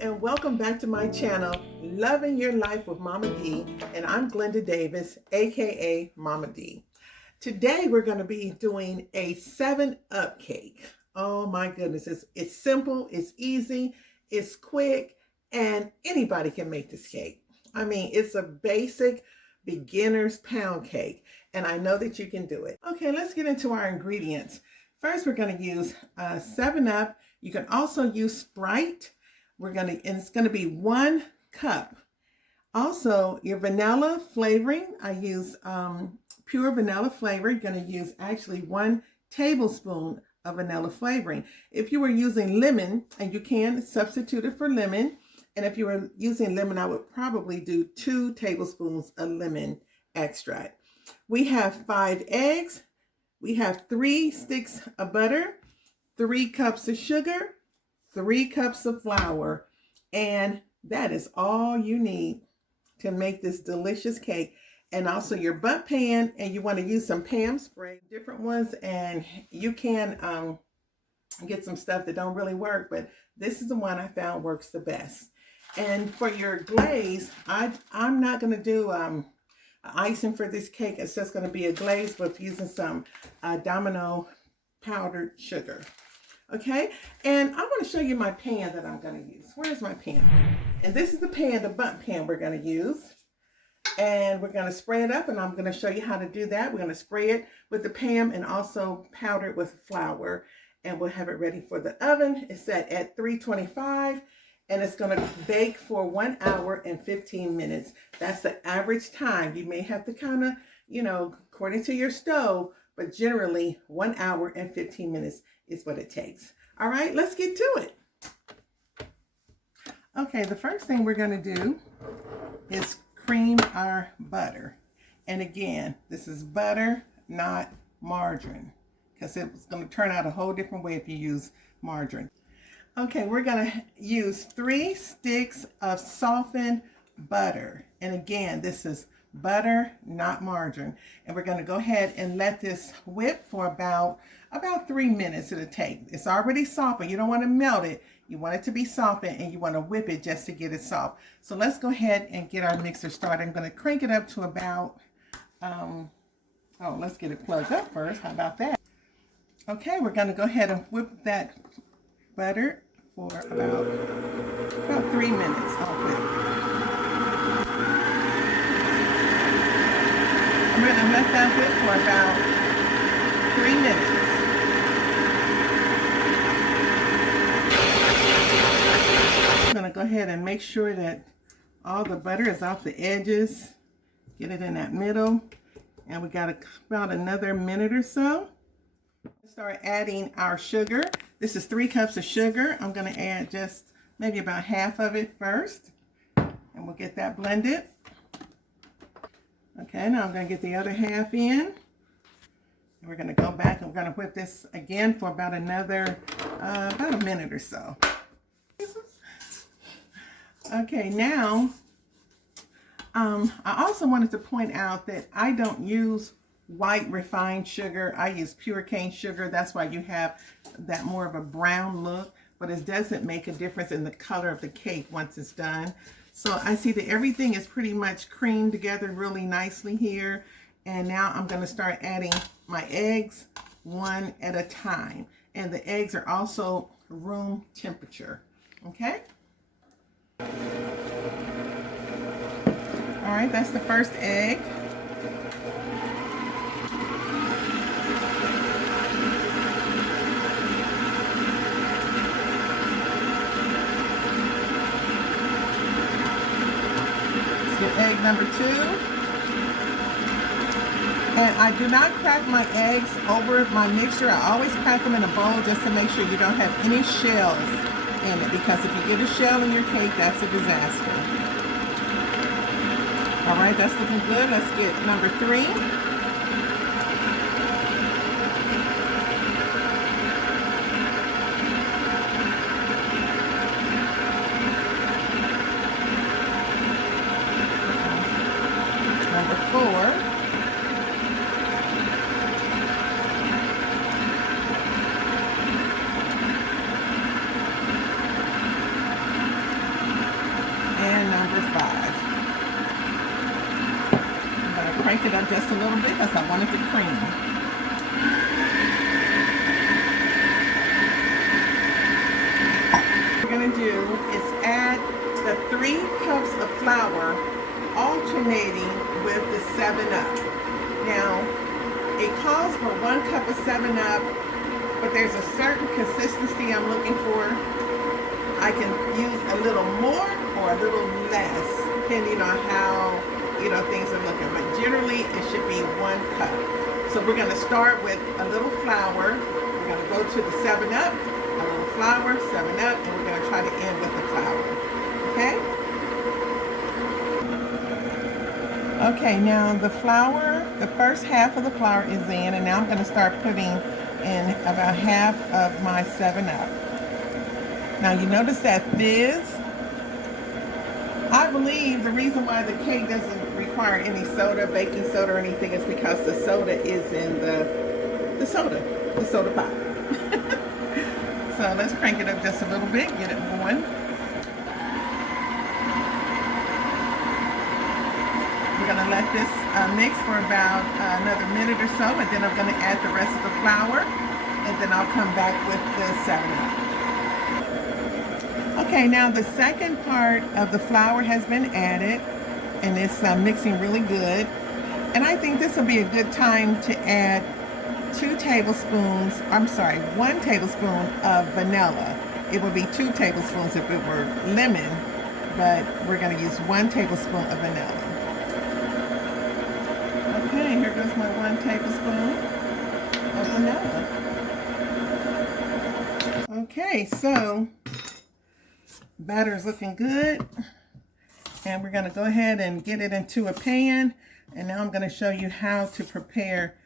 and welcome back to my channel, Loving Your Life with Mama D, and I'm Glenda Davis, aka Mama D. Today we're going to be doing a 7-Up cake. Oh my goodness, it's simple, it's easy, it's quick, and anybody can make this cake. I mean, it's a basic beginner's pound cake, and I know that you can do it. Okay, let's get into our ingredients. First, we're going to use 7-Up. You can also use Sprite. And it's going to be 1 cup. Also, your vanilla flavoring. I use pure vanilla flavor. You're going to use actually 1 tablespoon of vanilla flavoring. If you were using lemon, and you can substitute it for lemon. And if you were using lemon, I would probably do 2 tablespoons of lemon extract. We have 5 eggs. We have 3 sticks of butter, 3 cups of sugar, 3 cups of flour, and that is all you need to make this delicious cake. And also your butt pan, and you want to use some Pam spray, different ones, and you can get some stuff that don't really work, but this is the one I found works the best. And for your glaze, I'm not going to do icing for this cake. It's just going to be a glaze with using some Domino powdered sugar. Okay, and I want to show you my pan that I'm going to use. Where's my pan? And this is the pan, the bundt pan we're going to use. And we're going to spray it up, and I'm going to show you how to do that. We're going to spray it with the Pam and also powder it with flour. And we'll have it ready for the oven. It's set at 325, and it's going to bake for 1 hour and 15 minutes. That's the average time. You may have to kind of, according to your stove, but generally 1 hour and 15 minutes is what it takes. All right, let's get to it. Okay, the first thing we're going to do is cream our butter. And again, this is butter, not margarine, because it's going to turn out a whole different way if you use margarine. Okay, we're going to use 3 sticks of softened butter. And again, this is butter, not margarine. And we're going to go ahead and let this whip for about 3 minutes it'll take. It's already softened. You don't want to melt it. You want it to be softened, and you want to whip it just to get it soft. So let's go ahead and get our mixer started. I'm going to crank it up to about, let's get it plugged up first. How about that? Okay, we're going to go ahead and whip that butter for about 3 minutes. I'll whip. I'm going to let that whip for about 3 minutes. I'm going to go ahead and make sure that all the butter is off the edges. Get it in that middle. And we got about another minute or so. Start adding our sugar. This is 3 cups of sugar. I'm going to add just maybe about half of it first. And we'll get that blended. Okay, now I'm going to get the other half in. And we're going to go back and we're going to whip this again for about another, about a minute or so. Okay, now, I also wanted to point out that I don't use white refined sugar. I use pure cane sugar. That's why you have that more of a brown look, but it doesn't make a difference in the color of the cake once it's done. So I see that everything is pretty much creamed together really nicely here. And now I'm going to start adding my eggs one at a time. And the eggs are also room temperature. Okay? All right, that's the first egg. Egg number 2. And I do not crack my eggs over my mixture. I always crack them in a bowl just to make sure you don't have any shells in it, because if you get a shell in your cake, that's a disaster. All right, that's looking good. Let's get number 3. Number 4. little bit because I wanted the cream. What we're going to do is add the 3 cups of flour alternating with the 7-Up. Now, it calls for 1 cup of 7-Up, but there's a certain consistency I'm looking for. I can use a little more or a little less, depending on how, things are looking. But generally, it should be 1 cup. So we're going to start with a little flour. We're going to go to the 7-Up, a little flour, 7-Up, and we're going to try to end with the flour. Okay? Okay, now the flour, the first half of the flour is in, and now I'm going to start putting in about half of my 7-Up. Now you notice that fizz. I believe the reason why the cake doesn't require any soda, baking soda or anything is because the soda is in the soda pot. So let's crank it up just a little bit, get it going. We're going to let this mix for about another minute or so, and then I'm going to add the rest of the flour, and then I'll come back with the 7-Up. Okay, now the second part of the flour has been added, and it's mixing really good. And I think this will be a good time to add 1 tablespoon of vanilla. It would be 2 tablespoons if it were lemon, but we're going to use 1 tablespoon of vanilla. Okay, here goes my 1 tablespoon of vanilla. Okay, so batter is looking good, and we're going to go ahead and get it into a pan. And now I'm going to show you how to prepare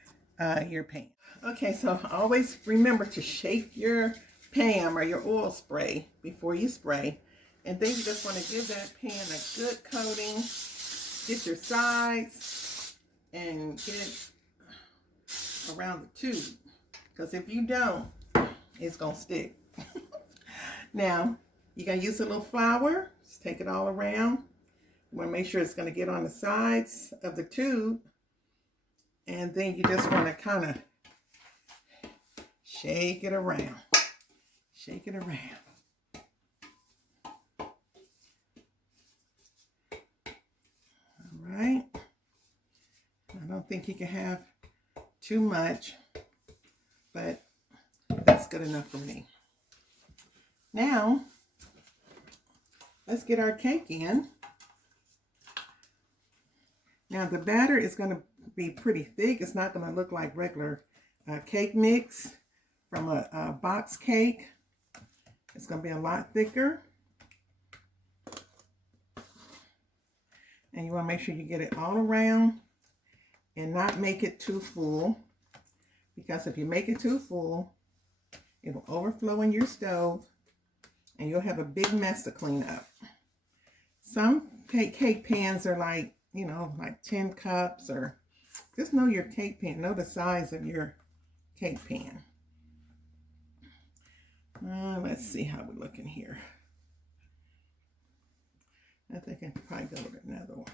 your pan. Okay, so always remember to shake your pan or your oil spray before you spray, and then you just want to give that pan a good coating. Get your sides and get it around the tube, because if you don't, it's going to stick. Now you're going to use a little flour. Just take it all around. You want to make sure it's going to get on the sides of the tube. And then you just want to kind of shake it around. Shake it around. All right. I don't think you can have too much, but that's good enough for me. Now, let's get our cake in. Now the batter is going to be pretty thick. It's not going to look like regular cake mix from a box cake. It's going to be a lot thicker. And you want to make sure you get it all around and not make it too full, because if you make it too full, it will overflow in your stove and you'll have a big mess to clean up. Some cake pans are like, like 10 cups, or just know your cake pan, know the size of your cake pan. Let's see how we're looking here. I think I could probably go with another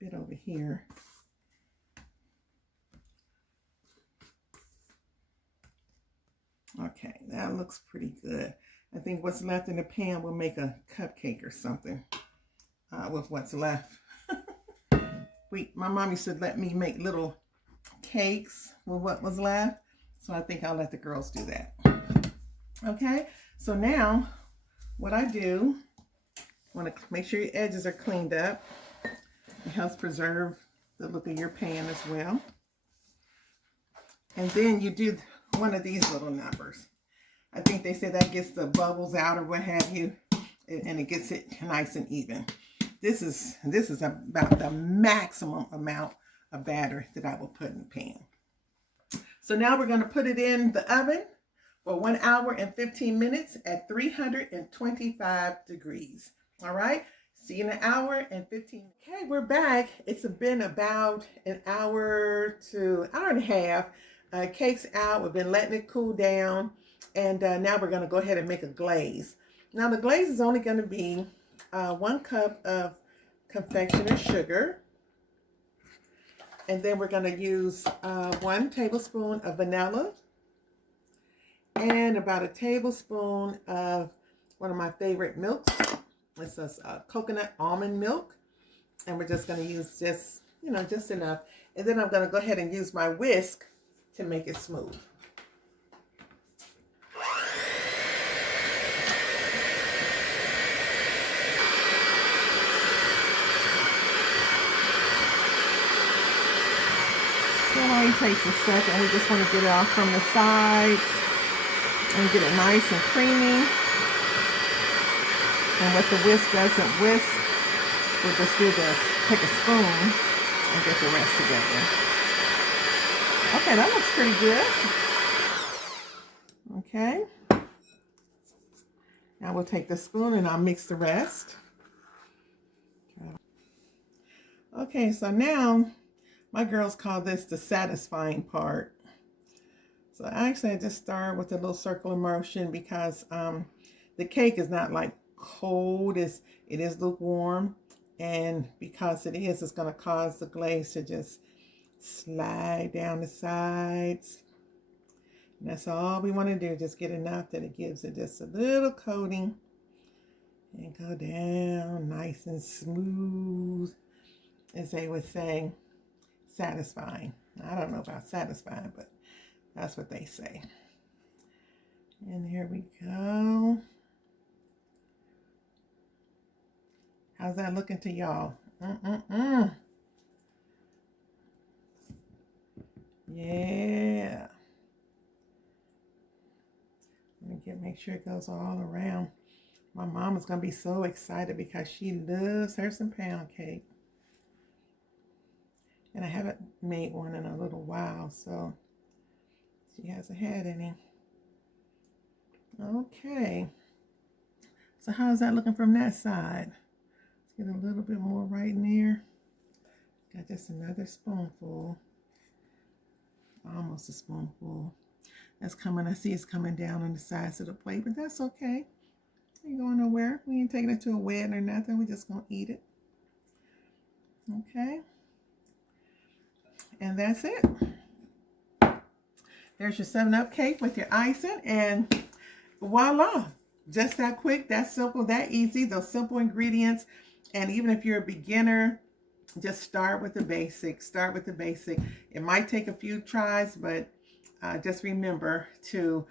bit over here. Okay, that looks pretty good. I think what's left in the pan will make a cupcake or something with what's left. My mom used to let me make little cakes with what was left, so I think I'll let the girls do that. Okay, so now what I do, want to make sure your edges are cleaned up. It helps preserve the look of your pan as well. And then you do one of these little numbers. I think they say that gets the bubbles out or what have you, and it gets it nice and even. This is about the maximum amount of batter that I will put in the pan. So now we're going to put it in the oven for 1 hour and 15 minutes at 325 degrees. All right, see you in an hour and 15 minutes. Okay, we're back. It's been about an hour to hour and a half. Cake's out. We've been letting it cool down, and now we're going to go ahead and make a glaze. Now the glaze is only going to be 1 cup of confectioner's sugar. And then we're going to use 1 tablespoon of vanilla and about a tablespoon of one of my favorite milks. This is coconut almond milk. And we're just going to use just, just enough. And then I'm going to go ahead and use my whisk to make it smooth. So it only takes a second. We just want to get it off from the sides and get it nice and creamy. And what the whisk doesn't whisk, we'll just do this, take a spoon and get the rest together. Okay, that looks pretty good. Okay. Now we'll take the spoon and I'll mix the rest. Okay, so now my girls call this the satisfying part. So actually I just start with a little circular motion because the cake is not like cold, it is lukewarm, and because it is, it's going to cause the glaze to just slide down the sides. And that's all we want to do, just get enough that it gives it just a little coating and go down nice and smooth, as they would say, satisfying. I don't know about satisfying, but that's what they say. And here we go. How's that looking to y'all? Yeah. Make sure it goes all around. My mom is going to be so excited because she loves her some pound cake. And I haven't made one in a little while, so she hasn't had any. Okay. So how's that looking from that side? Let's get a little bit more right in there. Got just another spoonful. Almost a spoonful. That's coming, I see it's coming down on the sides of the plate, but that's okay. Ain't going nowhere. We ain't taking it to a wedding or nothing. We're just gonna eat it. Okay. And that's it. There's your 7-Up cake with your icing, and voila. Just that quick, that simple, that easy, those simple ingredients. And even if you're a beginner, just start with the basics. Start with the basic. It might take a few tries, but just remember to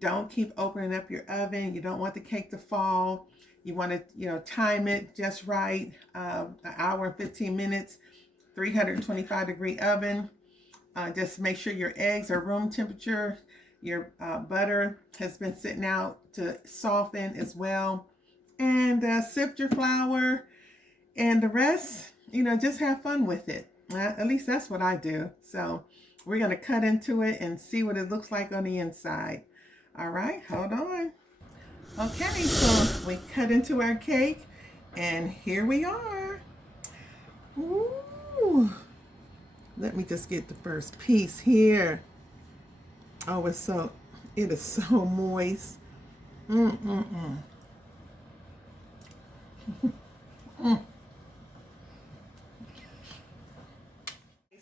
don't keep opening up your oven. You don't want the cake to fall. You want to, time it just right. An hour and 15 minutes, 325-degree oven. Just make sure your eggs are room temperature. Your butter has been sitting out to soften as well. And sift your flour. And the rest, just have fun with it. At least that's what I do. So we're going to cut into it and see what it looks like on the inside. All right, hold on. Okay, so we cut into our cake, and here we are. Ooh. Let me just get the first piece here. Oh, it is so moist.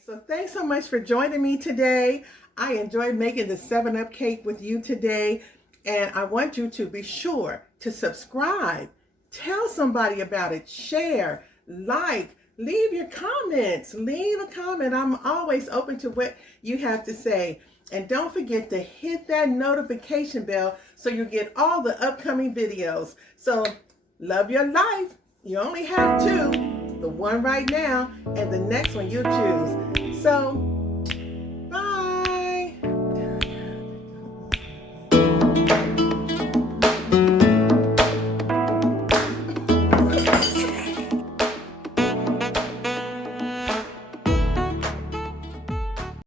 So thanks so much for joining me today. I enjoyed making the 7-Up cake with you today. And I want you to be sure to subscribe. Tell somebody about it. Share, like, leave your comments. Leave a comment. I'm always open to what you have to say. And don't forget to hit that notification bell so you get all the upcoming videos. So love your life. You only have 2. The one right now and the next one you choose. So